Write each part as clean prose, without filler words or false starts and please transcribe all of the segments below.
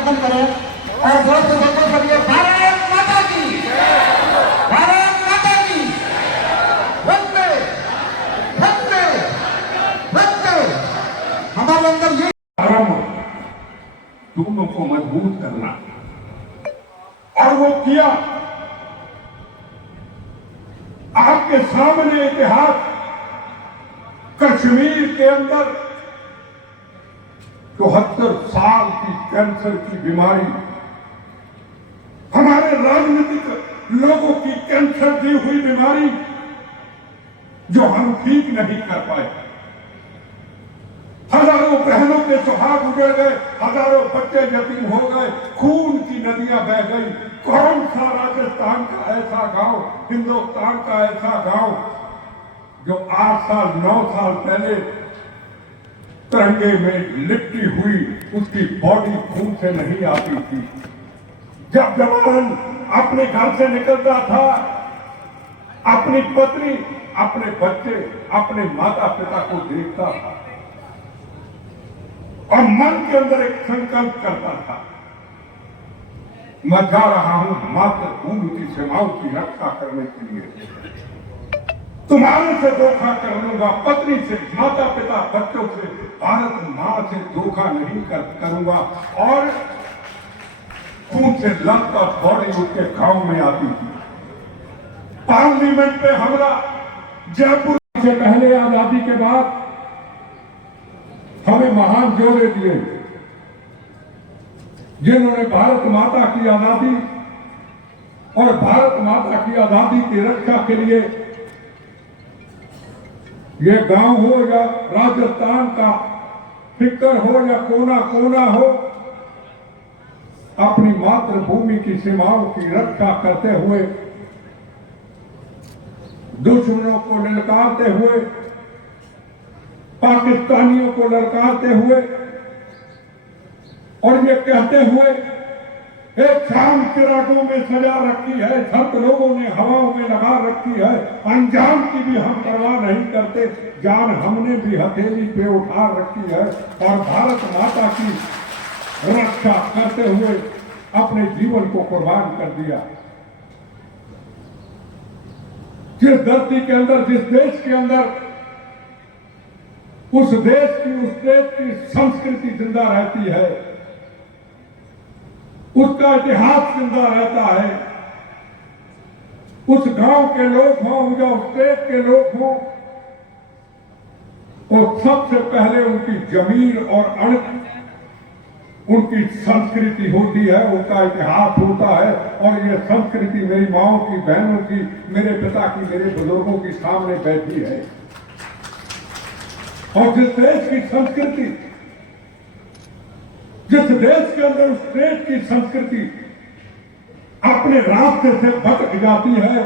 अभिनंदन करें और जोर से बोलते करिए भारत माता की, भारत माता की, वंदे वंदे वंदे। हमारे अंदर ये दोनों को मजबूत करना, और वो किया। आपके सामने इतिहास कश्मीर के अंदर 74 साल की कैंसर की बीमारी, हमारे राजनीतिक लोगों की कैंसर दी हुई बीमारी जो हम ठीक नहीं कर पाए। हजारों बहनों के सुहाग उजड़ गए, हजारों बच्चे यतीम हो गए, खून की नदियां बह गई। कौन सा राजस्थान का ऐसा गांव, हिंदुस्तान का ऐसा गांव जो 8 साल 9 साल पहले तिरंगे में लिपटी हुई उसकी बॉडी खून से नहीं आती थी। जब जवान अपने घर से निकलता था, अपनी पत्नी, अपने बच्चे, अपने माता पिता को देखता था और मन के अंदर एक संकल्प करता था, मैं जा रहा हूं मातृभूमि की सीमाओं की रक्षा करने के लिए। तुम्हारे से धोखा कर लूंगा, पत्नी से, माता पिता, बच्चों से, भारत मां से धोखा नहीं करूंगा। और खून से लड़का बॉडी उसके गांव में आती थी। पार्लियामेंट पे हमला, जयपुर से पहले आजादी के बाद हमें महान जोड़े दिए जिन्होंने भारत माता की आजादी और भारत माता की आजादी की रक्षा के लिए, ये गांव हो या राजस्थान का फिक्र हो या कोना कोना हो, अपनी मातृभूमि की सीमाओं की रक्षा करते हुए, दुश्मनों को ललकारते हुए, पाकिस्तानियों को ललकारते हुए और ये कहते हुए एक शाम चिरागों में सजा रखी है, सब लोगों ने हवाओं में लगा रखी है, अंजाम की भी हम परवाह नहीं करते, जान हमने भी हथेली पे उठा रखी है और भारत माता की रक्षा करते हुए अपने जीवन को कुर्बान कर दिया। जिस धरती के अंदर, जिस देश के अंदर उस देश की संस्कृति जिंदा रहती है, उसका इतिहास जिंदा रहता है, उस गांव के लोग हों या उस स्टेट के लोग हों, और सबसे पहले उनकी जमीन और अणक, उनकी संस्कृति होती है, उनका इतिहास होता है। और ये संस्कृति मेरी माओ की, बहनों की, मेरे पिता की, मेरे बुजुर्गों की सामने बैठी है। और जिस देश की संस्कृति, जिस देश के अंदर उस देश की संस्कृति अपने रास्ते से भटक जाती है,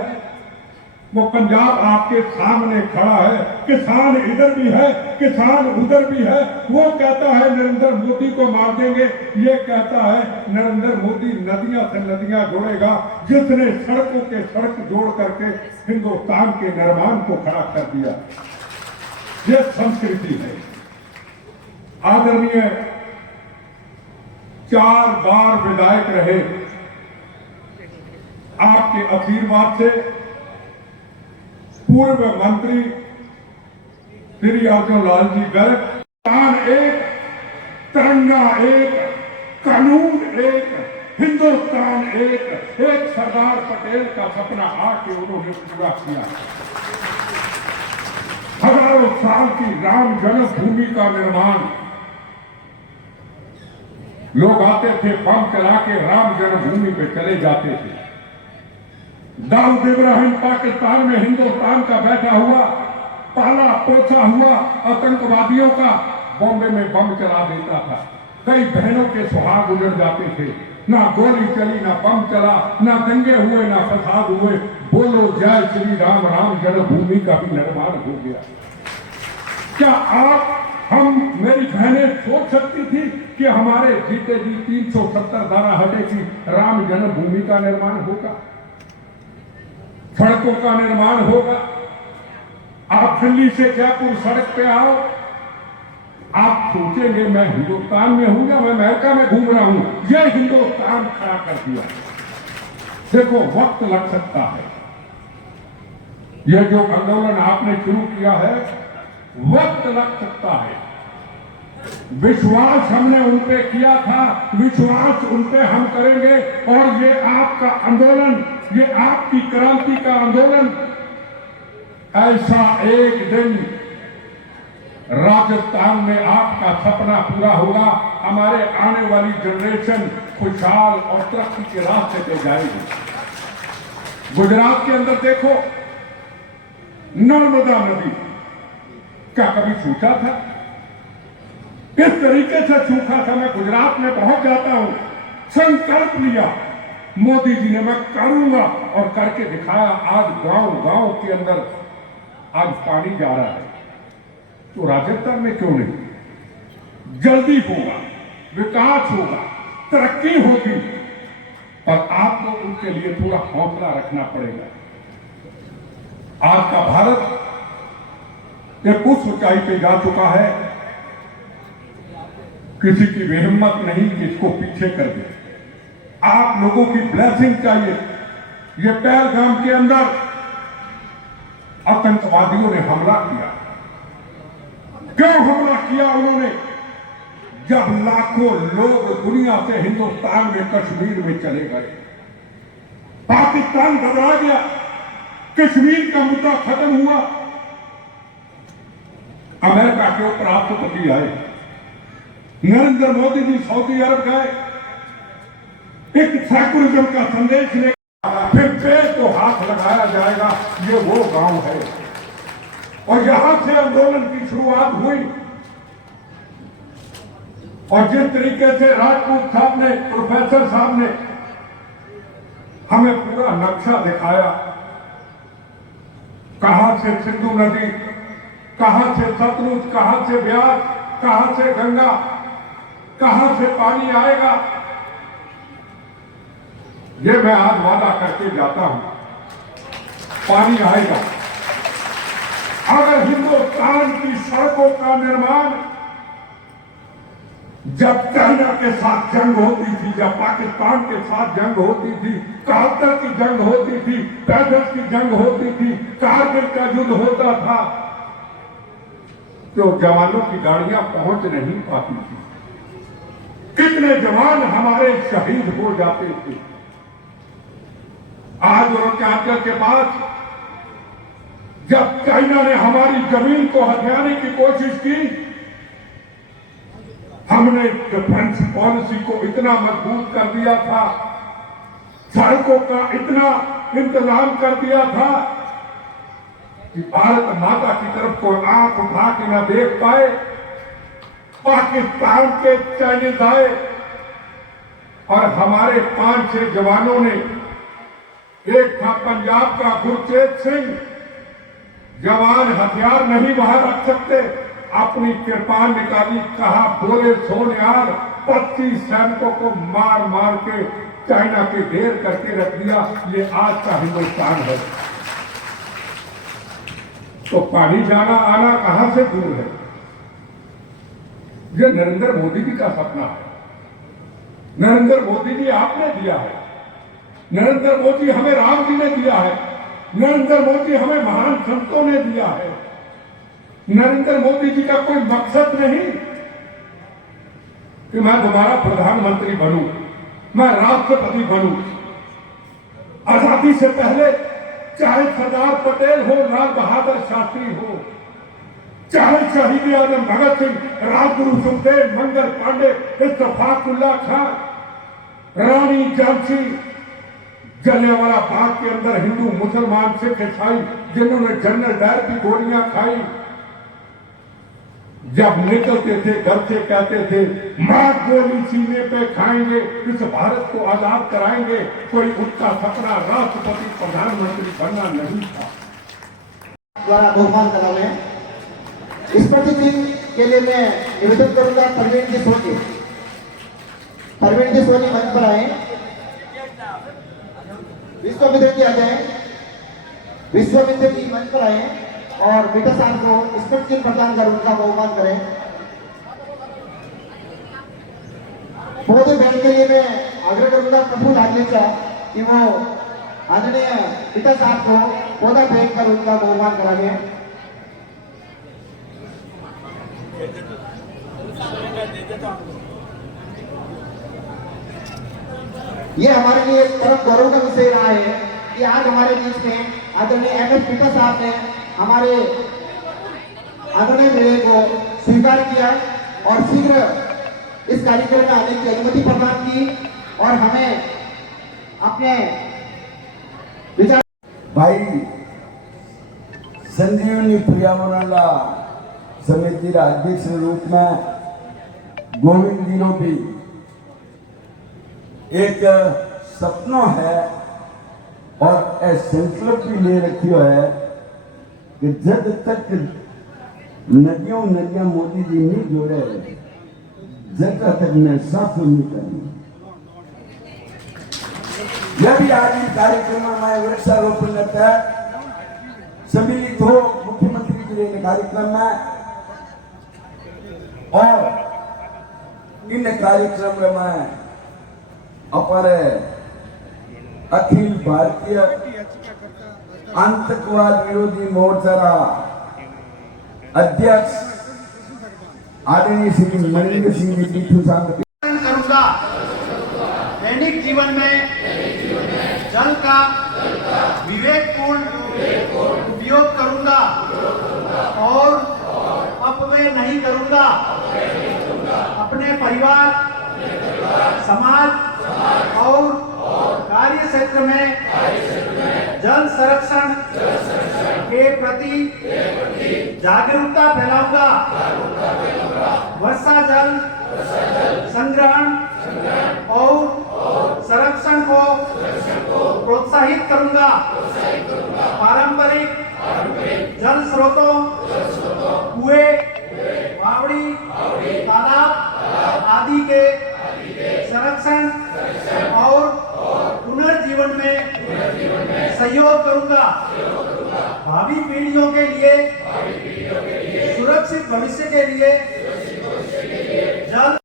वो पंजाब आपके सामने खड़ा है। किसान इधर भी है, किसान उधर भी है। वो कहता है नरेंद्र मोदी को मार देंगे, ये कहता है नरेंद्र मोदी नदियां से नदियां जोड़ेगा, जिसने सड़कों के सड़क जोड़ करके हिंदुस्तान के निर्माण को खड़ा कर दिया। ये संस्कृति है। आदरणीय 4 बार विधायक रहे, आपके आशीर्वाद से पूर्व मंत्री श्री अर्जुन लाल जी गर्ग, हिंदुस्तान एक, तिरंगा एक, कानून एक, हिंदुस्तान एक सरदार पटेल का सपना आके उन्होंने पूरा किया। हजारों साल की राम जन्मभूमि का निर्माण, लोग आते थे बम चला के राम जन्मभूमि पे चले जाते थे। दाऊद इब्राहिम पाकिस्तान में हिंदुस्तान का बैठा हुआ, पाला पोसा हुआ आतंकवादियों का बॉम्बे में बम चला देता था। कई बहनों के सुहाग उजड़ जाते थे, ना गोली चली, ना बम चला, ना दंगे हुए, ना फसाद हुए। बोलो जय श्री राम, राम जन्मभूमि का भी निर्माण हो गया। क्या आप, हम, मेरी बहनें सोच सकती थी कि हमारे जीते जी 370 धारा हटेगी, राम जन्मभूमि का निर्माण होगा, सड़कों का निर्माण होगा। आप दिल्ली से जयपुर सड़क पे आओ, आप सोचेंगे मैं हिंदुस्तान में हूं या मैं अमेरिका में घूम रहा हूं। यह हिंदुस्तान खड़ा कर दिया। देखो वक्त लग सकता है, यह जो आंदोलन आपने शुरू किया है वक्त लग सकता है। विश्वास हमने उन पे किया था, विश्वास उन पे हम करेंगे। और ये आपका आंदोलन, ये आपकी क्रांति का आंदोलन ऐसा एक दिन राजस्थान में आपका सपना पूरा होगा। हमारे आने वाली जनरेशन खुशहाल और तरक्की के रास्ते पे जाएगी। गुजरात के अंदर देखो नर्मदा नदी, क्या कभी सूखा था? किस तरीके से सूखा था? मैं गुजरात में पहुंच जाता हूं, संकल्प लिया मोदी जी ने, मैं करूंगा और करके दिखाया। आज गांव गांव के अंदर आज पानी जा रहा है। तो राजस्थान में क्यों नहीं? जल्दी होगा, विकास होगा, तरक्की होगी, और आपको उनके लिए थोड़ा हौसला रखना पड़ेगा। आज का भारत एक उस ऊंचाई पे जा चुका है, किसी की भी हिम्मत नहीं कि इसको पीछे कर दे। आप लोगों की ब्लेसिंग चाहिए। ये पहलगाम के अंदर आतंकवादियों ने हमला किया। क्यों हमला किया उन्होंने? जब लाखों लोग दुनिया से हिंदुस्तान में कश्मीर में चले गए, पाकिस्तान घबरा गया, कश्मीर का मुद्दा खत्म हुआ। अमेरिका के उपराष्ट्रपति आए, नरेंद्र मोदी जी सऊदी अरब गए, एक सेकुलरिज्म का संदेश ले, फिर पेड़ को हाथ लगाया जाएगा। ये वो गांव है और यहां से आंदोलन की शुरुआत हुई। और जिस तरीके से राजपूत साहब ने, प्रोफेसर साहब ने हमें पूरा नक्शा दिखाया, कहां से सिंधु नदी, कहां से सतलुज, कहां से ब्यास, कहां से गंगा, कहां से पानी आएगा, ये मैं आज वादा करके जाता हूं, पानी आएगा। अगर हिंदुस्तान की सड़कों का निर्माण, जब चाइना के साथ जंग होती थी, जब पाकिस्तान के साथ जंग होती थी, 71 की जंग होती थी, 65 की जंग होती थी, कारगिल का युद्ध होता था, तो जवानों की गाड़ियां पहुंच नहीं पाती थी। कितने जवान हमारे शहीद हो जाते थे। आज अरुणाचल के पास जब चाइना ने हमारी जमीन को हथियाने की कोशिश की, हमने डिफेंस पॉलिसी को इतना मजबूत कर दिया था, सड़कों का इतना इंतजाम कर दिया था कि भारत माता की तरफ को आंख उठा के न देख पाए। पाकिस्तान के चाइनीज आए और हमारे 5-6 जवानों ने, एक था पंजाब का गुरचेत सिंह, जवान हथियार नहीं वहां रख सकते, अपनी कृपान निकाली, कहा बोले सोनियार, 25 सैनिकों को मार मार के चाइना के ढेर करके रख दिया। ये आज का हिंदुस्तान है। तो पानी जाना आना कहां से दूर है? ये नरेंद्र मोदी जी का सपना है। नरेंद्र मोदी जी आपने दिया है, नरेंद्र मोदी हमें राम जी ने दिया है, नरेंद्र मोदी हमें महान संतों ने दिया है। नरेंद्र मोदी जी का कोई मकसद नहीं कि मैं दोबारा प्रधानमंत्री बनूं, मैं राष्ट्रपति बनूं। आजादी से पहले चाहे सरदार पटेल हो, लाल बहादुर शास्त्री हो, चाहे शहीद आजम भगत सिंह, राजगुरु सुखदेव, मंगल पांडे, इत्तफाकुल्ला खान, रानी झांसी, जलियांवाला बाग के अंदर हिंदू, मुसलमान, सिख, ईसाई जिन्होंने जनरल डायर की गोलियां खाई, जब निकलते थे घर से कहते थे मां गोली सीने पे खाएंगे, इस भारत को आजाद कराएंगे। कोई उनका सपना राष्ट्रपति प्रधानमंत्री बनना नहीं था। द्वारा बहुमान कदम है। इस प्रतिनिधि के लिए मैं निवेदन करूंगा परवीन जी सोनी। परवीन जी सोनी मंच पर आए, विश्वविद्यालय जी आ जाए, विश्वविद्यालय जी मंच पर आए और बेटा साहब को स्पष्ट चिन्ह प्रदान कर उनका बहुमान करें। पौधे भेंट के लिए मैं आग्रह करूंगा प्रफुल्ल आगलेचा कि वो आदरणीय पिता साहब को पौधा भेंट कर उनका बहुमान करावे। ये हमारे लिए परम गौरव का विषय रहा है कि आज हमारे बीच में आदरणीय एमएस पिता साहब ने हमारे आदरणीय मेरे को स्वीकार किया और शीघ्र इस कार्यक्रम में आने की अनुमति प्रदान की और हमें अपने विचार भाई संजीवनी पर्यावरण समिति अध्यक्ष रूप में गोविंद जी भी एक सपना है और ए संकल्प भी ले रखियो है कि जब तक नदियों मोदी जी नहीं जोड़े जब तक मैं साफ नहीं करनी। यह भी आज इस कार्यक्रम में वृक्षारोपण करता है सम्मिलित हो मुख्यमंत्री जी के कार्यक्रम में और इन कार्यक्रम में अपने अखिल भारतीय आतंकवाद विरोधी मोर्चा अध्यक्ष आदरणीय श्री महेंद्र सिंह जी पीठू साहब करूंगा। दैनिक जीवन में जल का विवेकपूर्ण उपयोग करूंगा और अपव्यय नहीं करूंगा। अपने परिवार, समाज और कार्य क्षेत्र में जल संरक्षण के प्रति जागरूकता फैलाऊंगा। वर्षा जल संग्रहण और संरक्षण को प्रोत्साहित करूंगा। पारंपरिक जल स्रोतों, कुएं, बावड़ी, तालाब आदि के संरक्षण और पुनर्जीवन में सहयोग करूंगा। भावी पीढ़ियों के लिए सुरक्षित भविष्य के लिए जल।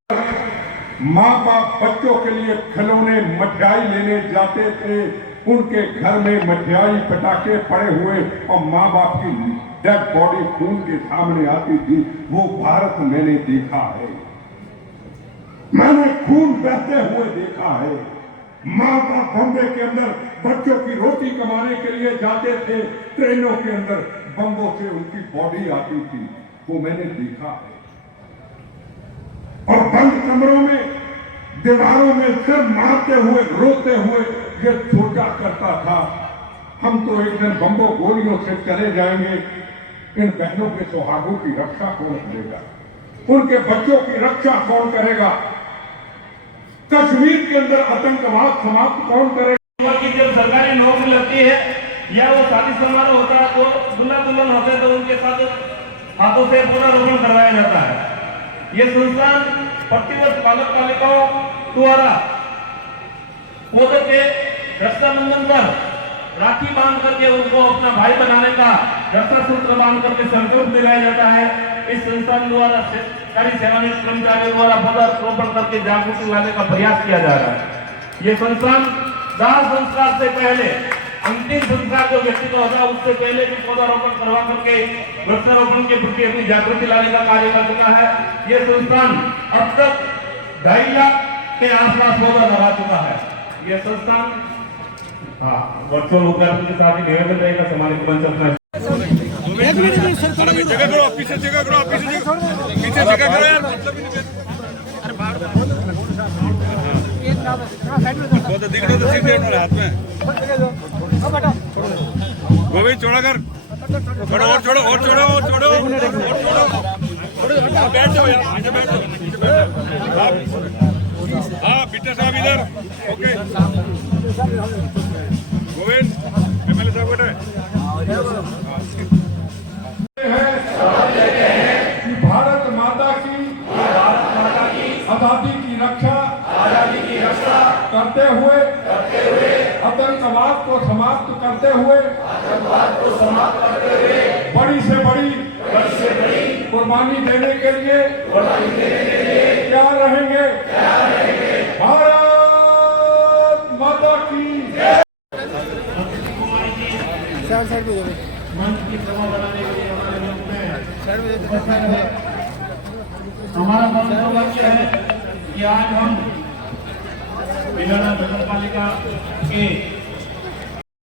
माँ बाप बच्चों के लिए खिलौने मिठाई लेने जाते थे, उनके घर में मिठाई पटाखे पड़े हुए और माँ बाप की डेड बॉडी खून के सामने आती थी। वो भारत मैंने देखा है, मैंने खून बहते हुए देखा है। माँ बाप बॉम्बे के अंदर बच्चों की रोटी कमाने के लिए जाते थे, ट्रेनों के अंदर बम्बों से उनकी बॉडी आती थी, वो मैंने देखा है। और बंद कमरों में दीवारों में सिर मारते हुए रोते हुए ये सोचा करता था हम तो एक दिन बम्बों गोलियों से चले जाएंगे, इन बहनों के सुहागों की रक्षा कौन करेगा, उनके बच्चों की रक्षा कौन करेगा, कश्मीर के अंदर आतंकवाद समाप्त कौन करेगा। की जब सरकारी नौकरी लगती है या वो शादी समारोह होता है तो दुल्हा दुल्हन होते हैं तो उनके साथ हाथों से पौधारोपण करवाया जाता है। ये संस्थान प्रतिवर्ष बालक बालिकाओं द्वारा पौधे के रक्षाबंधन पर राखी बांध करके उनको अपना भाई बनाने का रक्षा सूत्र बांध करके संकल्प दिलाया जाता है। इस संस्थान द्वारा सरकारी सेवानिवृत्त कर्मचारियों द्वारा पौधारोपण करके जागृति लाने का प्रयास किया जा रहा है। ये संस्थान दाह संस्कार से पहले अंतिम संस्कार जो व्यक्ति का होता है उससे पहले भी पौधारोपण करवा करके वृक्षारोपण के प्रति अपनी जागृति लाने का कार्य कर चुका है। ये संस्थान अब तक 2.5 लाख के आसपास पौधा लगा चुका है। ये संस्थान वर्चुअल उद्घाटन के साथ ही निवेदन रहेगा सम्मानित मंच अपना जगह करो, पीछे जगह करो, पीछे जगह करो यार, तो दिख रहा तो सीधे उन्होंने हाथ में गोविंद छोड़ा कर, छोड़ो और छोड़ो और छोड़ो और छोड़ो और छोड़ो, बैठ जाओ यार, नीचे बैठ जाओ। हाँ बिट्टा साहब इधर, ओके गोविंद एमएलए साहब बैठे कि भारत माता की आजादी की रक्षा करते हुए आतंकवाद को समाप्त करते हुए बड़ी से बड़ी कुर्बानी देने के लिए क्या रहेंगे मंच की सभा बनाने के लिए हमारे लोग में हमारा बहुत सौभाग्य है कि आज हम बिलाना नगर पालिका के